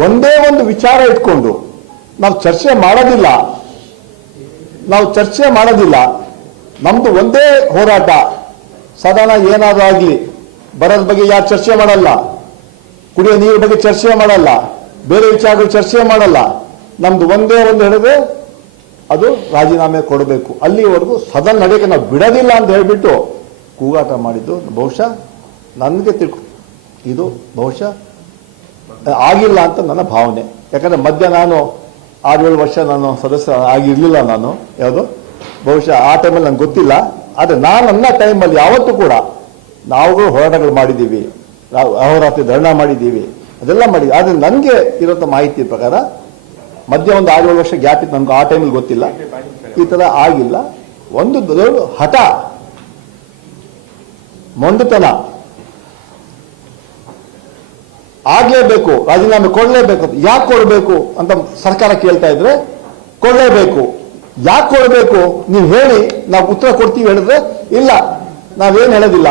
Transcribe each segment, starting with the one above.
ಒಂದೇ ಒಂದು ವಿಚಾರ ಇಟ್ಕೊಂಡು ನಾವು ಚರ್ಚೆ ಮಾಡೋದಿಲ್ಲ. ನಮ್ದು ಒಂದೇ ಹೋರಾಟ. ಸದನ ಏನಾದರೂ ಆಗಲಿ, ಬರದ ಬಗ್ಗೆ ಯಾರು ಚರ್ಚೆ ಮಾಡಲ್ಲ, ಕುಡಿಯೋ ನೀರು ಬಗ್ಗೆ ಚರ್ಚೆ ಮಾಡಲ್ಲ, ಬೇರೆ ವಿಚಾರಗಳು ಚರ್ಚೆ ಮಾಡಲ್ಲ. ನಮ್ದು ಒಂದೇ ಒಂದು ಹೇಳಿದ್ರೆ ಅದು ರಾಜೀನಾಮೆ ಕೊಡಬೇಕು. ಅಲ್ಲಿವರೆಗೂ ಸದನ ನಡೆಯಕ್ಕೆ ನಾವು ಬಿಡೋದಿಲ್ಲ ಅಂತ ಹೇಳಿಬಿಟ್ಟು ಕೂಗಾಟ ಮಾಡಿದ್ದು ಬಹುಶಃ ನನಗೆ ಇದು ಬಹುಶಃ ಆಗಿಲ್ಲ ಅಂತ ನನ್ನ ಭಾವನೆ. ಯಾಕಂದ್ರೆ ಮಧ್ಯ ನಾನು 6-7 ವರ್ಷ ನಾನು ಸದಸ್ಯ ಆಗಿರಲಿಲ್ಲ. ನಾನು ಯಾವುದು ಬಹುಶಃ ಆ ಟೈಮಲ್ಲಿ ನಂಗೆ ಗೊತ್ತಿಲ್ಲ. ಆದರೆ ನಾನು ನನ್ನ ಟೈಮಲ್ಲಿ ಯಾವತ್ತೂ ಕೂಡ ನಾವುಗಳು ಹೋರಾಟಗಳು ಮಾಡಿದ್ದೀವಿ, ನಾವು ಅಹೋರಾತ್ರಿ ಧರಣ ಮಾಡಿದ್ದೀವಿ, ಅದೆಲ್ಲ ಮಾಡಿದ್ವಿ. ಆದರೆ ನನಗೆ ಇರೋಂಥ ಮಾಹಿತಿ ಪ್ರಕಾರ ಮಧ್ಯ ಒಂದು 6-7 ವರ್ಷ ಗ್ಯಾಪ್ ಇತ್ತು. ನನಗೆ ಆ ಟೈಮಲ್ಲಿ ಗೊತ್ತಿಲ್ಲ, ಈ ಥರ ಆಗಿಲ್ಲ. ಒಂದು ದೊಡ್ಡ ಹಠ, ಮೊಂಡುತನ, ಆಗ್ಲೇಬೇಕು, ರಾಜೀನಾಮೆ ಕೊಡಲೇಬೇಕು. ಯಾಕೆ ಕೊಡಬೇಕು ಅಂತ ಸರ್ಕಾರ ಕೇಳ್ತಾ ಇದ್ರೆ ಕೊಡಲೇಬೇಕು. ಯಾಕೆ ಕೊಡಬೇಕು ನೀವು ಹೇಳಿ, ನಾವು ಉತ್ತರ ಕೊಡ್ತೀವಿ ಹೇಳಿದ್ರೆ ಇಲ್ಲ, ನಾವೇನು ಹೇಳೋದಿಲ್ಲ.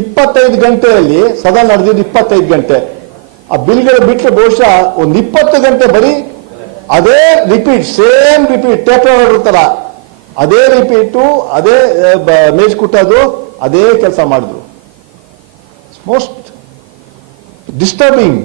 25 ಗಂಟೆಯಲ್ಲಿ ಸದನ ನಡೆದಿದ್ದು 25 ಗಂಟೆ. ಆ ಬಿಲ್ಗಳು ಬಿಟ್ಟರೆ ಬಹುಶಃ ಒಂದು 20 ಗಂಟೆ ಬರೀ ಅದೇ ರಿಪೀಟ್, ಸೇಮ್ ರಿಪೀಟ್, ಟೇಪ್ ತರ ಅದೇ ರಿಪೀಟು, ಅದೇ ಮೇಜ್ ಕುಟ್ಟೋದು, ಅದೇ ಕೆಲಸ ಮಾಡಿದ್ರು. Most disturbing.